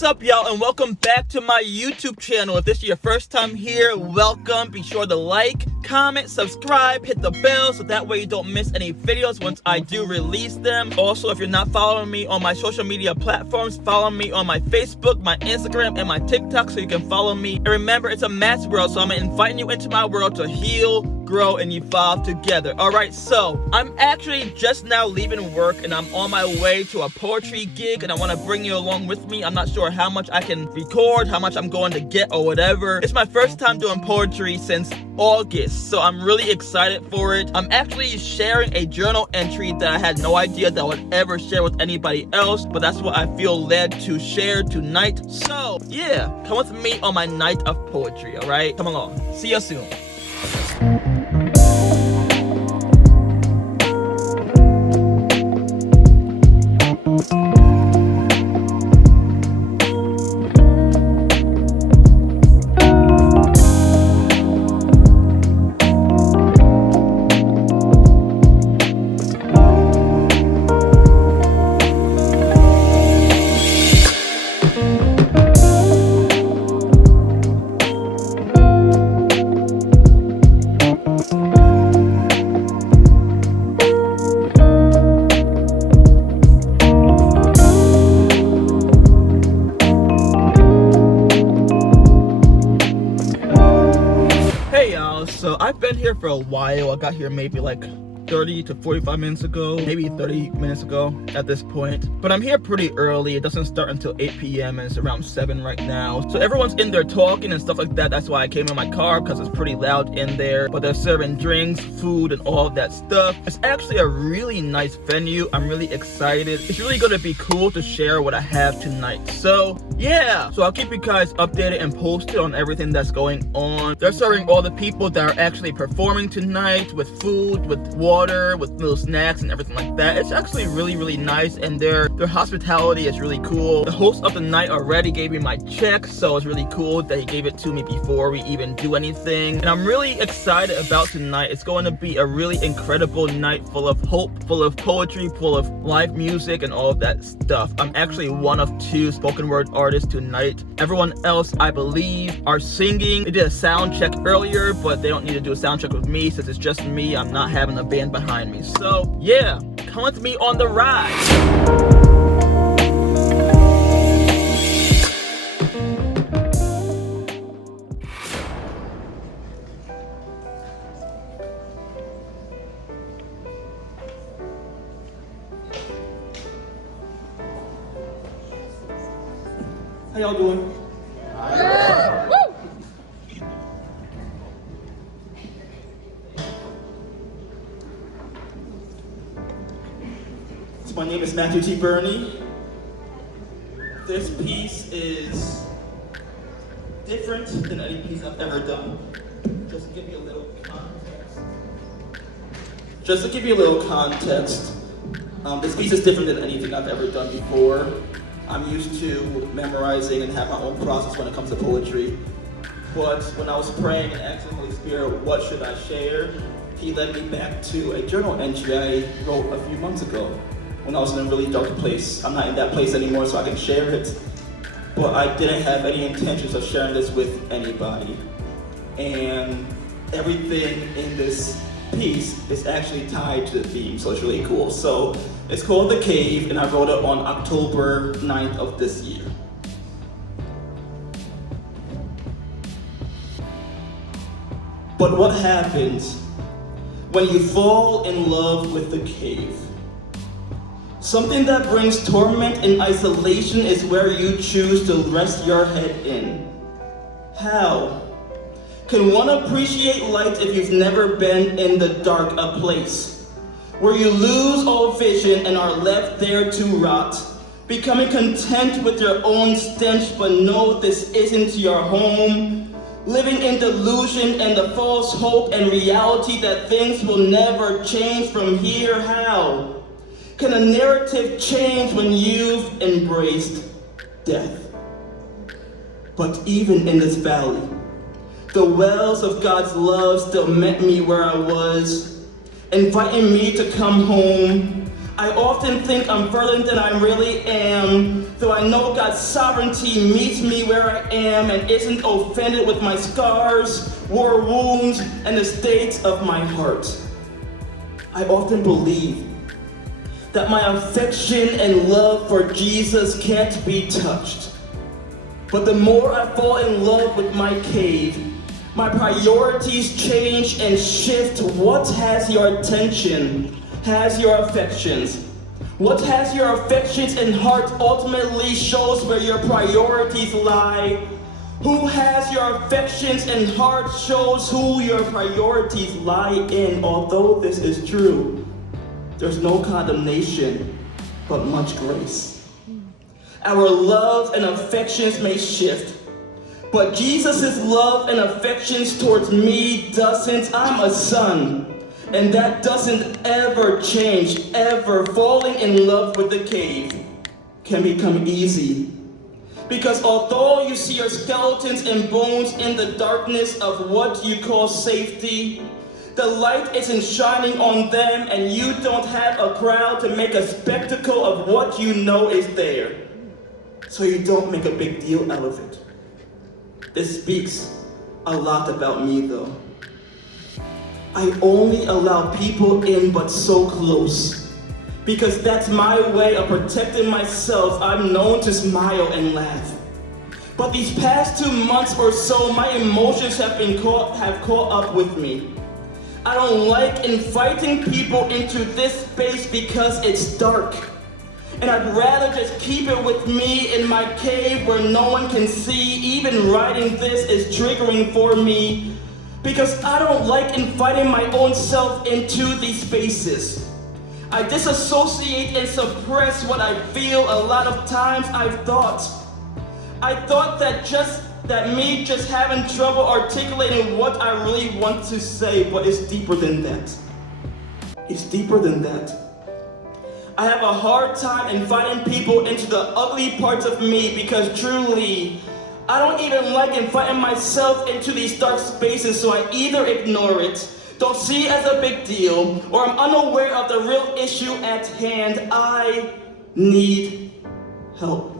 What's up, y'all, and welcome back to my YouTube channel. If this is your first time here, welcome. Be sure to like, comment, subscribe, hit the bell so that way you don't miss any videos once I do release them. Also, if you're not following me on my social media platforms, follow me on my Facebook, my Instagram, and my TikTok so you can follow me. And remember, it's a match world, so I'm inviting you into my world to heal, grow, and evolve together. Alright, so I'm actually just now leaving work and I'm on my way to a poetry gig, and I want to bring you along with me. I'm not sure how much I can record, how much I'm going to get or whatever. It's my first time doing poetry since August, so I'm really excited for it. I'm actually sharing a journal entry that I had no idea that I would ever share with anybody else, but that's what I feel led to share tonight. So yeah, come with me on my night of poetry. Alright, come along. See you soon. Hey y'all, so I've been here for a while. I got here maybe like 30 to 45 minutes ago, maybe 30 minutes ago at this point. But I'm here pretty early. It doesn't start until 8 p.m. and it's around 7 right now. So everyone's in there talking and stuff like that. That's why I came in my car, because it's pretty loud in there. But they're serving drinks, food, and all of that stuff. It's actually a really nice venue. I'm really excited. It's really gonna be cool to share what I have tonight. So yeah, so I'll keep you guys updated and posted on everything that's going on. They're serving all the people that are actually performing tonight with food, with water, with little snacks and everything like that. It's actually really nice, and their hospitality is really cool. The host of the night already gave me my check, so it's really cool that he gave it to me before we even do anything. And I'm really excited about tonight. It's going to be a really incredible night full of hope, full of poetry, full of live music and all of that stuff. I'm actually one of 2 spoken word artists tonight. Everyone else, I believe, are singing. They did a sound check earlier, but they don't need to do a sound check with me since it's just me. I'm not having a band behind me. So yeah, come with me on the ride. How y'all doing? So my name is Matthew T. Burney. This piece is different than any piece I've ever done. Just to give you a little context. This piece is different than anything I've ever done before. I'm used to memorizing and have my own process when it comes to poetry. But when I was praying and asking the Holy Spirit, what should I share? He led me back to a journal entry I wrote a few months ago when I was in a really dark place. I'm not in that place anymore, so I can share it. But I didn't have any intentions of sharing this with anybody. And everything in this piece is actually tied to the theme, so it's really cool. So it's called The Cave, and I wrote it on October 9th of this year. But what happens when you fall in love with the cave? Something that brings torment and isolation is where you choose to rest your head in. How? Can one appreciate light if you've never been in the dark a place? Where you lose all vision and are left there to rot, becoming content with your own stench, but know this isn't your home. Living in delusion and the false hope and reality that things will never change from here. How? Can a narrative change when you've embraced death? But even in this valley, the wells of God's love still met me where I was, inviting me to come home. I often think I'm further than I really am, though I know God's sovereignty meets me where I am and isn't offended with my scars, war wounds, and the state of my heart. I often believe that my affection and love for Jesus can't be touched. But the more I fall in love with my cave, my priorities change and shift. What has your attention? Has your affections? What has your affections and heart ultimately shows where your priorities lie. Who has your affections and heart shows who your priorities lie in. Although this is true, there's no condemnation, but much grace. Our love and affections may shift, but Jesus' love and affections towards me doesn't. I'm a son. And that doesn't ever change, ever. Falling in love with the cave can become easy. Because although you see your skeletons and bones in the darkness of what you call safety, the light isn't shining on them and you don't have a crowd to make a spectacle of what you know is there. So you don't make a big deal out of it. This speaks a lot about me though. I only allow people in but so close, because that's my way of protecting myself. I'm known to smile and laugh. But these past 2 months or so, my emotions have caught up with me. I don't like inviting people into this space because it's dark. And I'd rather just keep it with me in my cave where no one can see. Even writing this is triggering for me, because I don't like inviting my own self into these spaces. I disassociate and suppress what I feel. A lot of times I thought that me just having trouble articulating what I really want to say, but it's deeper than that. It's deeper than that. I have a hard time inviting people into the ugly parts of me because truly, I don't even like inviting myself into these dark spaces, so I either ignore it, don't see it as a big deal, or I'm unaware of the real issue at hand. I need help.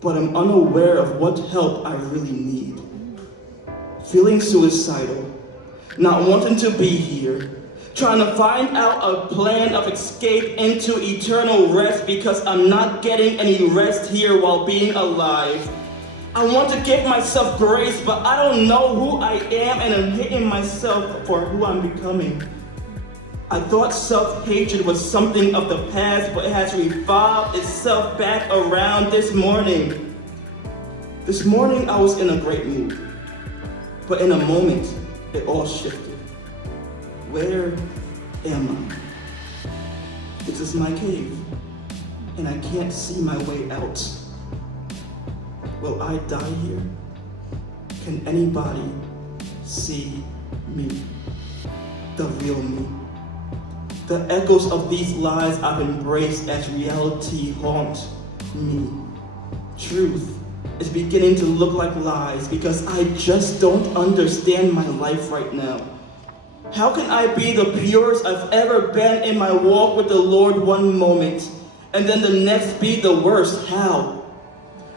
But I'm unaware of what help I really need. Feeling suicidal, not wanting to be here, trying to find out a plan of escape into eternal rest because I'm not getting any rest here while being alive. I want to give myself grace, but I don't know who I am, and I'm hating myself for who I'm becoming. I thought self-hatred was something of the past, but it has revolved itself back around this morning. This morning I was in a great mood, but in a moment, it all shifted. Where am I? This is my cave, and I can't see my way out. Will I die here? Can anybody see me? The real me. The echoes of these lies I've embraced as reality haunt me. Truth is beginning to look like lies because I just don't understand my life right now. How can I be the purest I've ever been in my walk with the Lord one moment, and then the next be the worst? How?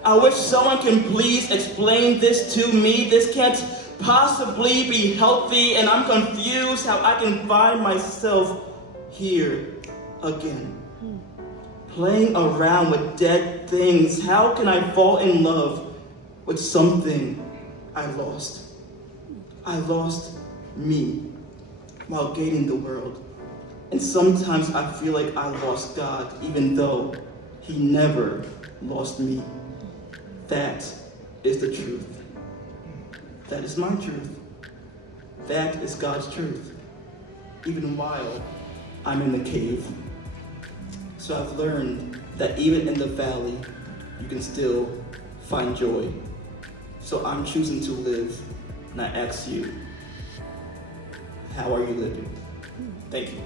I wish someone can please explain this to me. This can't possibly be healthy, and I'm confused how I can find myself here again. Playing around with dead things. How can I fall in love with something I lost? I lost me while gaining the world. And sometimes I feel like I lost God, even though He never lost me. That is the truth. That is my truth. That is God's truth, even while I'm in the cave. So I've learned that even in the valley, you can still find joy. So I'm choosing to live, and I ask you, how are you living? Thank you.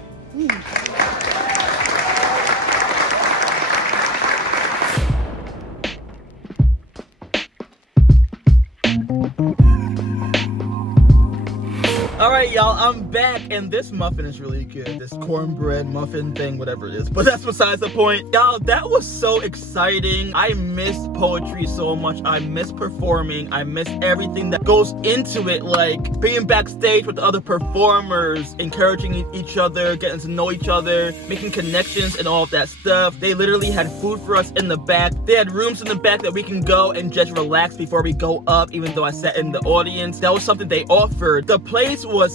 Alright, y'all, I'm back, and this muffin is really good. This cornbread muffin thing, whatever it is. But that's besides the point. Y'all, that was so exciting. I missed poetry so much. I miss performing. I miss everything that goes into it, like being backstage with the other performers, encouraging each other, getting to know each other, making connections and all of that stuff. They literally had food for us in the back. They had rooms in the back that we can go and just relax before we go up, even though I sat in the audience. That was something they offered. The place was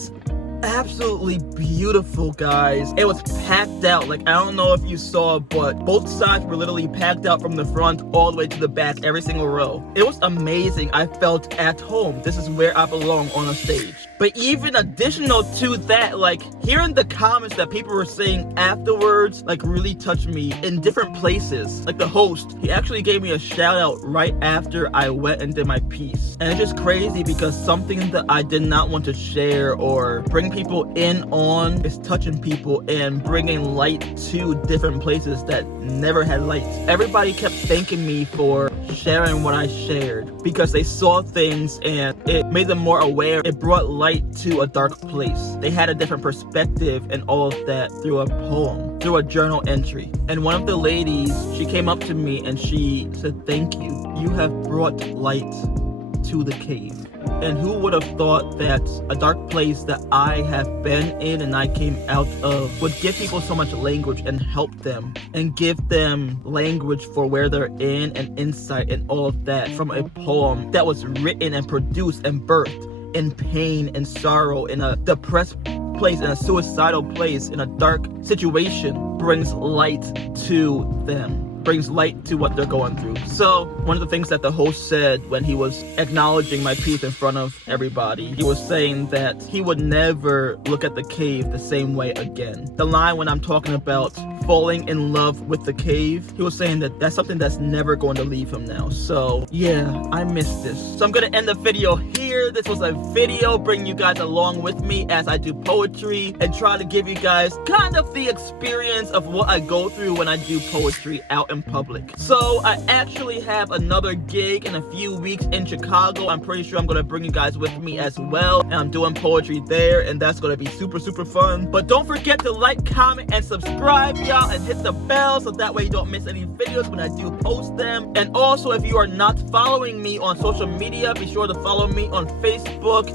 absolutely beautiful, guys. It was packed out. Like, I don't know if you saw, but both sides were literally packed out from the front all the way to the back, every single row. It was amazing. I felt at home. This is where I belong on a stage. But even additional to that, like, hearing the comments that people were saying afterwards, like, really touched me in different places. Like, the host, he actually gave me a shout out right after I went and did my piece. And it's just crazy because something that I did not want to share or bring people in on is touching people and bringing light to different places that never had lights. Everybody kept thanking me for sharing what I shared because they saw things and it made them more aware. It brought light to a dark place. They had a different perspective and all of that through a poem, through a journal entry. And one of the ladies, she came up to me and she said, "Thank you. You have brought light to the cave." And who would have thought that a dark place that I have been in and I came out of would give people so much language and help them and give them language for where they're in and insight and all of that from a poem that was written and produced and birthed in pain and sorrow, in a depressed place, in a suicidal place, in a dark situation, brings light to them. Brings light to what they're going through. So one of the things that the host said when he was acknowledging my piece in front of everybody, he was saying that he would never look at the cave the same way again. The line when I'm talking about falling in love with the cave, he was saying that that's something that's never going to leave him now. So yeah, I missed this. So I'm gonna end the video here. This was a video bringing you guys along with me as I do poetry and try to give you guys kind of the experience of what I go through when I do poetry out in public. So I actually have another gig in a few weeks in Chicago. I'm pretty sure I'm gonna bring you guys with me as well, and I'm doing poetry there, and that's gonna be super fun. But don't forget to like, comment, and subscribe, y'all, and hit the bell so that way you don't miss any videos when I do post them. And also, if you are not following me on social media, be sure to follow me on Facebook,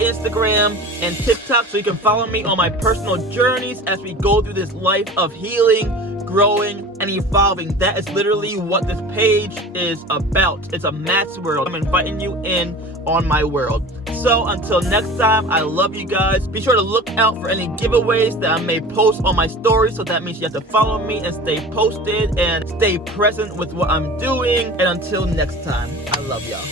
Instagram, and TikTok so you can follow me on my personal journeys as we go through this life of healing, growing, and evolving. That is literally what this page is about. It's a Matt's world. I'm inviting you in on my world. So until next time, I love you guys. Be sure to look out for any giveaways that I may post on my story. So that means you have to follow me and stay posted and stay present with what I'm doing. And until next time, I love y'all.